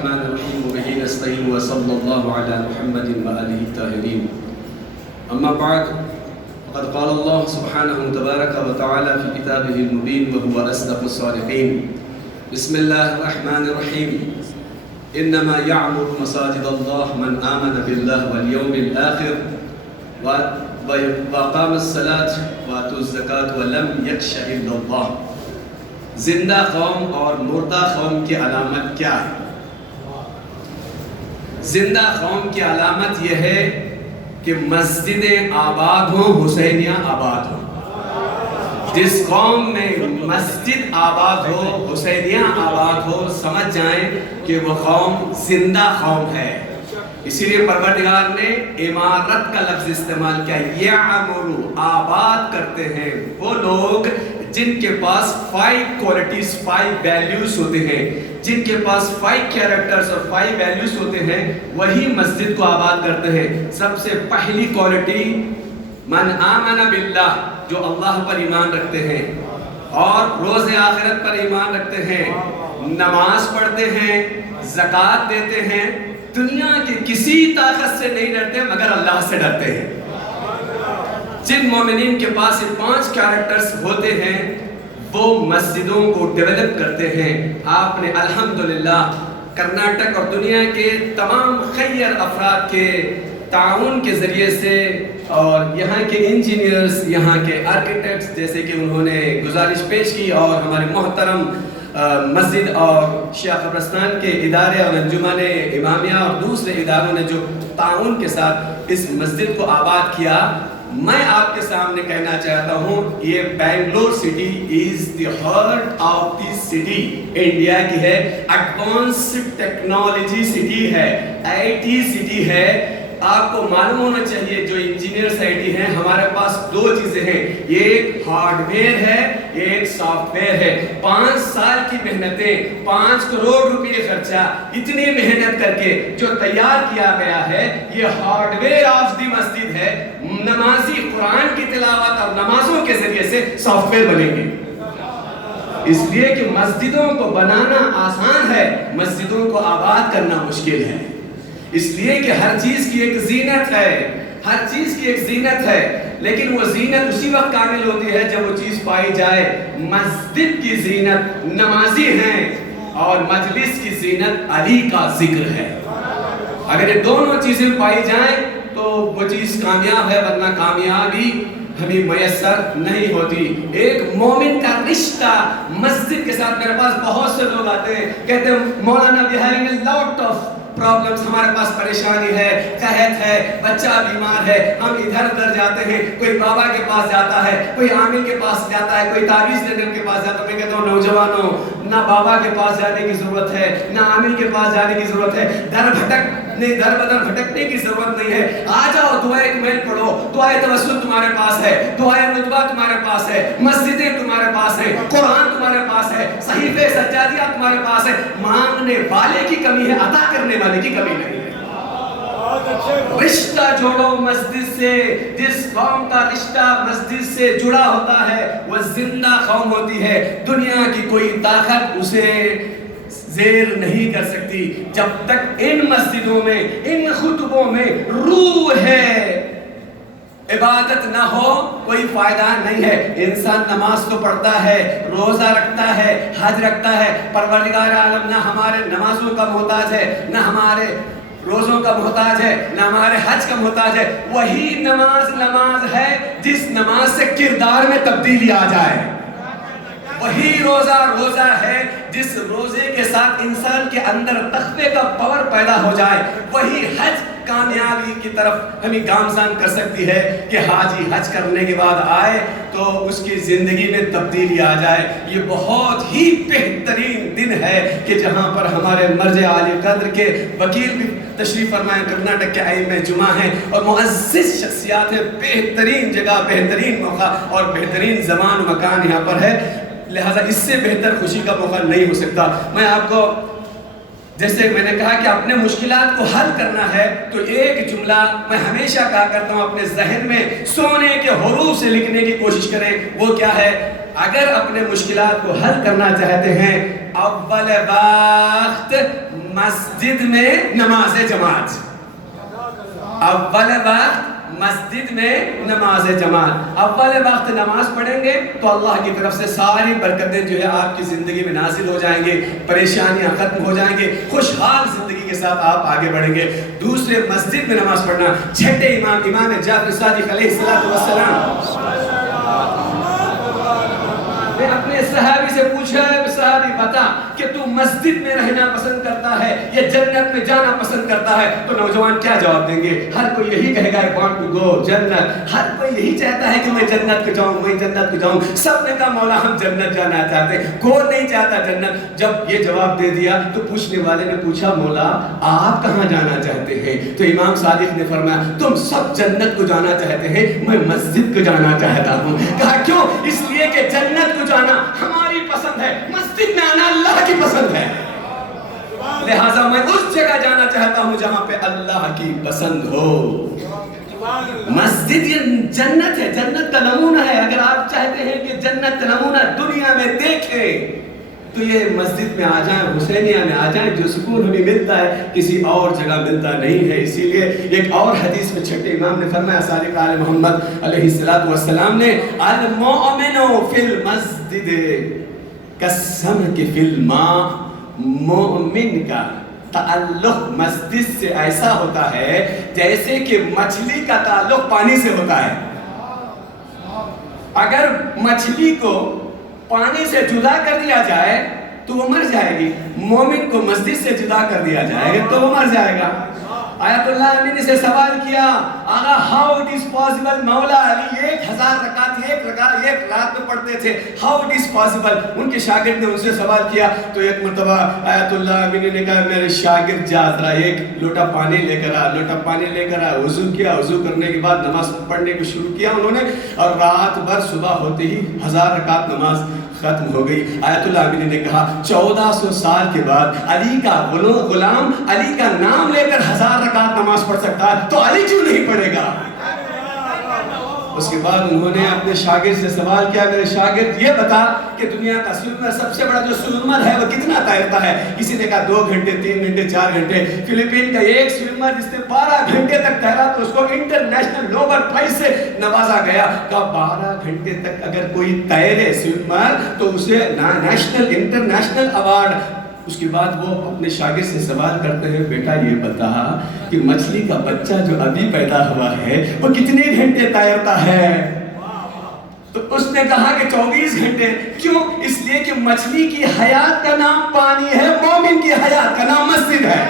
الرحمن الرحيم وبه نستعين وصلى الله على محمد وآله الطاهرين. أما بعد فقد قال الله سبحانه تبارك وتعالى في كتابه المبين وهو أصدق الصادقين. بسم الله الرحمن الرحيم. إنما يعمر مساجد الله من آمن بالله واليوم الآخر وأقام الصلاة وآتى الزكاة ولم يخش إلا الله. زندہ قوم اور مردہ قوم کی علامت کیا ہے؟ زندہ قوم کی علامت یہ ہے کہ مسجدیں آباد ہوں، حسینیاں آباد ہوں. جس قوم میں مسجد آباد ہو، حسینیاں آباد ہو، سمجھ جائیں کہ وہ قوم زندہ قوم ہے. اسی لیے پروردگار نے عمارت کا لفظ استعمال کیا. یعمرو، آباد کرتے ہیں وہ لوگ جن کے پاس 5 کوالٹیز، 5 ویلیوز ہوتے ہیں، جن کے پاس 5 کیریکٹرز اور 5 ویلیوز ہوتے ہیں، وہی مسجد کو آباد کرتے ہیں. سب سے پہلی کوالٹی من آمن باللہ، جو اللہ پر ایمان رکھتے ہیں اور روز آخرت پر ایمان رکھتے ہیں، نماز پڑھتے ہیں، زکوٰۃ دیتے ہیں، دنیا کی کسی طاقت سے نہیں ڈرتے مگر اللہ سے ڈرتے ہیں. جن مومنین کے پاس یہ 5 کیریکٹرز ہوتے ہیں وہ مسجدوں کو ڈیولپ کرتے ہیں. آپ نے الحمدللہ کرناٹک اور دنیا کے تمام خیر افراد کے تعاون کے ذریعے سے اور یہاں کے انجینئرز، یہاں کے آرکیٹیکٹس جیسے کہ انہوں نے گزارش پیش کی، اور ہمارے محترم مسجد اور شیعہ قبرستان کے ادارے اور انجمن امامیہ اور دوسرے اداروں نے جو تعاون کے ساتھ اس مسجد کو آباد کیا. میں آپ کے سامنے کہنا چاہتا ہوں یہ Bangalore city is the heart of the city. India کی ہے، ایڈوانسڈ ٹیکنالوجی سٹی ہے، IT سٹی ہے. آپ کو معلوم ہونا چاہیے جو انجینئرز IT ہیں، ہمارے پاس 2 چیزیں ہیں، ایک ہارڈ ویئر ہے، ایک سافٹ ویئر ہے. 5 سال کی محنتیں، 5 کروڑ روپے خرچہ، اتنی محنت کر کے جو تیار کیا گیا ہے یہ ہارڈ ویئر آف دی مسجد ہے. نمازی قرآن کی تلاوت اور نمازوں کے ذریعے سے سافٹ ویئر بنیں گے. اس لیے کہ مسجدوں کو بنانا آسان ہے، مسجدوں کو آباد کرنا مشکل ہے. اس لیے کہ ہر چیز کی ایک زینت ہے، ہر چیز کی ایک زینت ہے، لیکن وہ زینت اسی وقت کامل ہوتی ہے جب وہ چیز پائی جائے. مسجد کی زینت نمازی ہیں اور مجلس کی زینت علی کا ذکر ہے. اگر یہ دونوں چیزیں پائی جائیں تو وہ چیز کامیاب ہے، ورنہ کامیابی ہمیں میسر نہیں ہوتی. ایک مومن کا رشتہ مسجد کے ساتھ، میرے پاس بہت سے لوگ آتے ہیں کہتے ہیں مولانا we having a lot of problems, ہمارے پاس پریشانی ہے، قحط ہے، بچہ بیمار ہے، ہم ادھر ادھر جاتے ہیں، کوئی بابا کے پاس جاتا ہے، کوئی عامل کے پاس جاتا ہے، کوئی تعویذ دینے کے پاس جاتا ہے. میں کہتا ہوں نوجوانوں، نہ بابا کے پاس جانے کی ضرورت ہے، نہ عامل کے پاس جانے کی ضرورت ہے، در بدر بھٹکنے کی ضرورت نہیں ہے. آ جاؤ، دعائے کمیل پڑھو، دعائے توسل تمہارے پاس ہے، دعائے ندبہ تمہارے پاس ہے، مسجدیں تمہارے پاس ہیں، قرآن تمہارے پاس ہے، صحیفے سجادیہ تمہارے پاس ہے. مانگنے والے کی کمی ہے، عطا کرنے والے کی کمی نہیں ہے. رشتہ جوڑو مسجد سے. جس قوم کا رشتہ مسجد سے جڑا ہوتا ہے وہ زندہ قوم ہوتی ہے. دنیا کی کوئی طاقت اسے زیر نہیں کر سکتی. جب تک ان مسجدوں میں، ان خطبوں میں روح ہے، عبادت نہ ہو، کوئی فائدہ نہیں ہے. انسان نماز تو پڑھتا ہے، روزہ رکھتا ہے، حج رکھتا ہے. پروردگار عالم نہ ہمارے نمازوں کا محتاج ہے، نہ ہمارے روزوں کا محتاج ہے، نہ ہمارے حج کا محتاج ہے. وہی نماز ہے جس نماز سے کردار میں تبدیلی آ جائے. وہی روزہ ہے جس روزے کے ساتھ انسان کے اندر تقوی کا پاور پیدا ہو جائے. وہی حج کامیابی کی طرف ہمیں گامزن کر سکتی ہے کہ حاجی حج کرنے کے بعد آئے تو اس کی زندگی میں تبدیلی آ جائے. یہ بہت ہی بہترین دن ہے کہ جہاں پر ہمارے مرجع عالی قدر کے وکیل بھی تشریف فرمائیں، کرناٹک کے ائمہ جمعہ ہیں اور معزز شخصیات ہیں. بہترین جگہ، بہترین موقع اور بہترین زمان و مکان یہاں پر ہے. لہٰذا اس سے بہتر خوشی کا موقع نہیں ہو سکتا. میں آپ کو جیسے میں نے کہا کہ اپنے مشکلات کو حل کرنا ہے تو ایک جملہ میں ہمیشہ کہا کرتا ہوں، اپنے ذہن میں سونے کے حروف سے لکھنے کی کوشش کریں. وہ کیا ہے؟ اگر اپنے مشکلات کو حل کرنا چاہتے ہیں اول وقت مسجد میں نماز جماعت، اول وقت مسجد میں نماز جماعت، اول وقت نماز پڑھیں گے تو اللہ کی طرف سے ساری برکتیں جو ہے آپ کی زندگی میں نازل ہو جائیں گے، پریشانیاں ختم ہو جائیں گے، خوشحال زندگی کے ساتھ آپ آگے بڑھیں گے۔ دوسرے مسجد میں نماز پڑھنا، چھٹے امام جعفر صادق علیہ السلام نے اپنے صحابی سے پوچھا ہے، صحابی بتا کہ تو مسجد میں رہنا پسند کرتا ہے یا جنت میں جانا پسند کرتا ہے؟ تو نوجوان کیا جواب دیں گے؟ ہر کوئی یہی کہے گا I want to go جنت، ہر کوئی یہی چاہتا ہے کہ میں جنت کو جاؤں، میں جنت کو جاؤں۔ سب نے کہا مولا ہم جنت جانا چاہتے ہیں، کون نہیں چاہتا جنت؟ جب یہ جواب دے دیا تو پوچھنے والے نے پوچھا مولا آپ کہاں جانا چاہتے ہیں؟ تو امام صادق نے فرمایا تم سب جنت کو جانا چاہتے ہیں، میں مسجد کو جانا چاہتا ہوں۔ کہا کیوں؟ اس لیے کہ جنت کو جانا ہماری پسند ہے، مسجد میں آنا اللہ کی پسند ہے، لہٰذا میں اس جگہ جانا چاہتا ہوں جہاں پہ اللہ کی پسند ہو۔ مسجد یہ جنت ہے، جنت کا نمونہ ہے۔ اگر آپ چاہتے ہیں کہ جنت کا نمونہ دنیا میں دیکھیں تو یہ مسجد میں آ جائیں، حسینیہ میں آ جائیں، جو سکون ہمیں ملتا ہے کسی اور جگہ ملتا نہیں ہے۔ اسی لیے ایک اور حدیث میں چھٹے امام نے فرمایا، صادق آل محمد علیہ السلام نے، المؤمن فی المسجد کالسمک فی الماء، مومن کا تعلق مسجد سے ایسا ہوتا ہے جیسے کہ مچھلی کا تعلق پانی سے ہوتا ہے۔ اگر مچھلی کو پانی سے جدا کر دیا جائے تو وہ مر جائے گی، مومن کو مسجد سے جدا کر دیا جائے گا تو وہ مر جائے گا۔ آیت اللہ امین سے سوال کیا، آغا ہاؤ اٹ از پاسبل، مولا علی 1000 رکعت ایک رات میں پڑھتے تھے، ہاؤ اٹ از پاسبل؟ ان کے شاگرد نے ان سے سوال کیا تو ایک مرتبہ آیت اللہ امین نے کہا میرے شاگرد جا ذرا ایک لوٹا پانی لے کر آ، وضو کیا، وضو کرنے کے بعد نماز پڑھنے کو شروع کیا انہوں نے، اور رات بھر صبح ہوتے ہی 1000 رکعت نماز ختم ہو گئی۔ آیت اللہ امین نے کہا 1400 سال کے بعد علی کا غلام علی کا نام لے کر 1000 رکعت نماز پڑھ سکتا ہے تو علی کیوں نہیں پڑھے گا؟ اس کے بعد انہوں نے اپنے شاگرد سے سوال کیا، میرے شاگرد یہ بتا کہ دنیا کا سوئمر سب سے بڑا جو سوئمر ہے وہ کتنا تیرتا ہے؟ کسی نے کہا 2 گھنٹے 3 گھنٹے 4 گھنٹے۔ فلپین کا ایک سوئمر جس نے 12 گھنٹے تک تیرا تو اس کو انٹرنیشنل نوبل پرائز سے نوازا گیا۔ کہا 12 گھنٹے تک اگر کوئی تیرے سوئمر تو اسے نیشنل انٹرنیشنل ایوارڈ۔ اس کے بعد وہ اپنے شاگرد سے سوال کرتے ہیں، بیٹا یہ بتا کہ مچھلی کا بچہ جو ابھی پیدا ہوا ہے وہ کتنے گھنٹے تیرتا ہے؟ تو اس نے کہا کہ 24 گھنٹے۔ کیوں؟ اس لیے کہ مچھلی کی حیات کا نام پانی ہے، مومن کی حیات کا نام مسجد ہے۔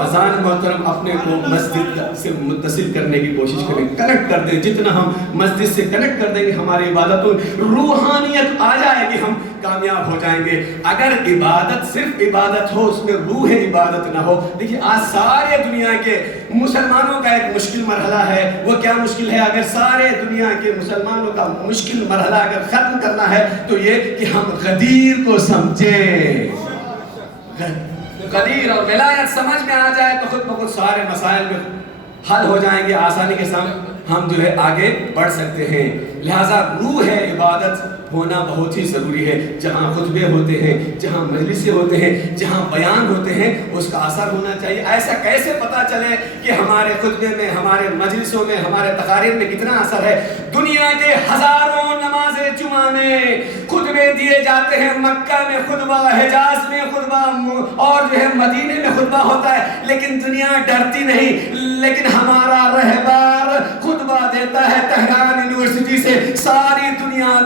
اذان محترم اپنے کو مسجد سے متصل کرنے کی کوشش کریں، کنیکٹ کر دیں، جتنا ہم مسجد سے کنیکٹ کر دیں گے ہماری عبادتوں روحانیت آ جائے گی، ہم کامیاب ہو جائیں گے۔ اگر عبادت صرف عبادت ہو، اس میں روح عبادت نہ ہو، دیکھیے آج سارے دنیا کے مسلمانوں کا ایک مشکل مرحلہ ہے۔ وہ کیا مشکل ہے؟ اگر سارے دنیا کے مسلمانوں کا مشکل مرحلہ اگر ختم کرنا ہے تو یہ کہ ہم غدیر کو سمجھیں، قدیر اور ولایت سمجھ میں آ جائے تو خود بخود سارے مسائل میں حل ہو جائیں گے، آسانی کے ساتھ ہم جو ہے آگے بڑھ سکتے ہیں۔ لہٰذا روح ہے عبادت ہونا بہت ہی ضروری ہے۔ جہاں خطبے ہوتے ہیں، جہاں مجلسیں ہوتے ہیں، جہاں بیان ہوتے ہیں، اس کا اثر ہونا چاہیے۔ ایسا کیسے پتہ چلے کہ ہمارے خطبے میں، ہمارے مجلسوں میں، ہمارے تقاریر میں کتنا اثر ہے؟ دنیا کے ہزاروں نماز جمعہ میں خطبے دیے جاتے ہیں، مکہ میں خطبہ، حجاز میں خطبہ اور جو ہے مدینے میں خطبہ ہوتا ہے، لیکن دنیا ڈرتی نہیں۔ لیکن ہمارا رہبر خطبہ دیتا ہے تہران یونیورسٹی سے، ساری دنیا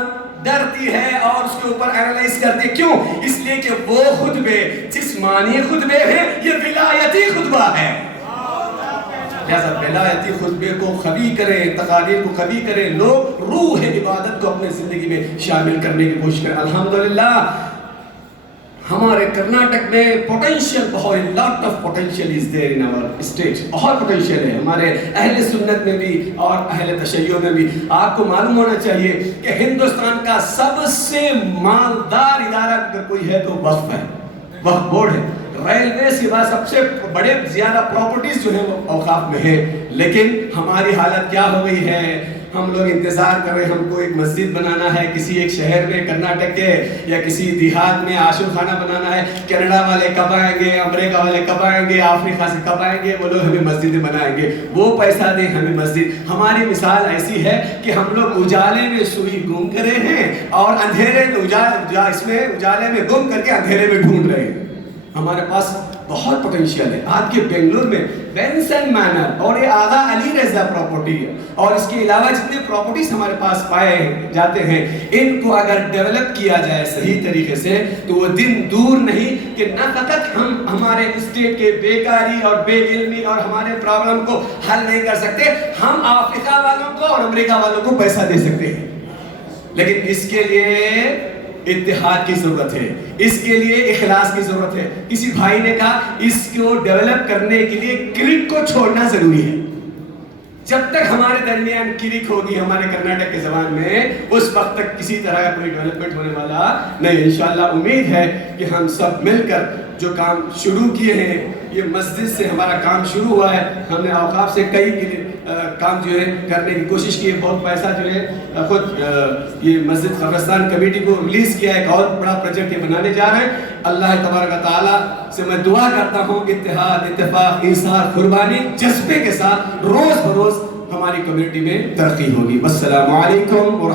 ڈرتی ہے اور اس کے اوپر اینالائز کرتے۔ کیوں؟ اس لیے کہ وہ خطبے جسمانی خطبے ہیں، یہ ولایتی خطبہ ہے۔ لہذا ولایتی خطبے کو قوی کریں، تقاریر کو قوی کریں، لوگ روح عبادت کو اپنے زندگی میں شامل کرنے کی کوشش کریں۔ الحمدللہ ہمارے کرناٹک میں پوٹینشیل بہت، lot of potential is there in our state, بہت پوٹینشیل ہے ہمارے اہل سنت میں بھی اور اہل تشیع میں بھی۔ آپ کو معلوم ہونا چاہیے کہ ہندوستان کا سب سے مالدار ادارہ اگر کوئی ہے تو وقف ہے، وقف بورڈ ہے۔ ریلوے کے بعد سب سے بڑے زیادہ پراپرٹیز جو ہیں وہ اوقاف میں ہے، لیکن ہماری حالت کیا ہو گئی ہے؟ ہم لوگ انتظار کر رہے ہیں، ہم کو ایک مسجد بنانا ہے کسی ایک شہر میں کرناٹک کے یا کسی دیہات میں عاشور خانہ بنانا ہے، کینیڈا والے کب آئیں گے، امریکہ والے کب آئیں گے، افریقہ سے کب آئیں گے، وہ لوگ ہمیں مسجدیں بنائیں گے، وہ پیسہ دیں ہمیں مسجد۔ ہماری مثال ایسی ہے کہ ہم لوگ اجالے میں سوئی گم کرے ہیں اور اندھیرے میں اجالے میں گم کر کے اندھیرے میں ڈھونڈ رہے ہیں۔ ہمارے پاس بہت پوٹینشیل ہے۔ آپ کے بنگلور میں وینسن مینر اور یہ آغا علی رضا پراپرٹی ہے، اور اس کے علاوہ جتنے پراپرٹیز ہمارے پاس پائے جاتے ہیں، ان کو اگر ڈیولپ کیا جائے صحیح طریقے سے تو وہ دن دور نہیں کہ نہ فقط ہم ہمارے اسٹیٹ کے بیکاری اور بے علمی اور ہمارے پرابلم کو حل نہیں کر سکتے، ہم افریقہ والوں کو اور امریکہ والوں کو پیسہ دے سکتے ہیں، لیکن اس کے لیے اتحاد کی ضرورت ہے، اس کے لیے اخلاص کی ضرورت ہے۔ کسی بھائی نے کہا اس کو ڈیولپ کرنے کے لیے کرک کو چھوڑنا ضروری ہے۔ جب تک ہمارے درمیان کرک ہوگی ہمارے کرناٹک کے زبان میں، اس وقت تک کسی طرح کا کوئی ڈیولپمنٹ ہونے والا نہیں۔ انشاءاللہ امید ہے کہ ہم سب مل کر جو کام شروع کیے ہیں، یہ مسجد سے ہمارا کام شروع ہوا ہے، ہم نے اوقاف سے کئی کام جو ہے کرنے کی کوشش کی ہے، بہت پیسہ جو ہے خود یہ مسجد قبرستان کمیٹی کو ریلیز کیا ہے، ایک اور بڑا پروجیکٹ یہ بنانے جا رہے ہیں۔ اللہ تبارک و تعالیٰ سے میں دعا کرتا ہوں اتحاد، اتفاق، ایثار، قربانی، جذبے کے ساتھ روز بروز ہماری کمیونٹی میں ترقی ہوگی۔ السلام علیکم۔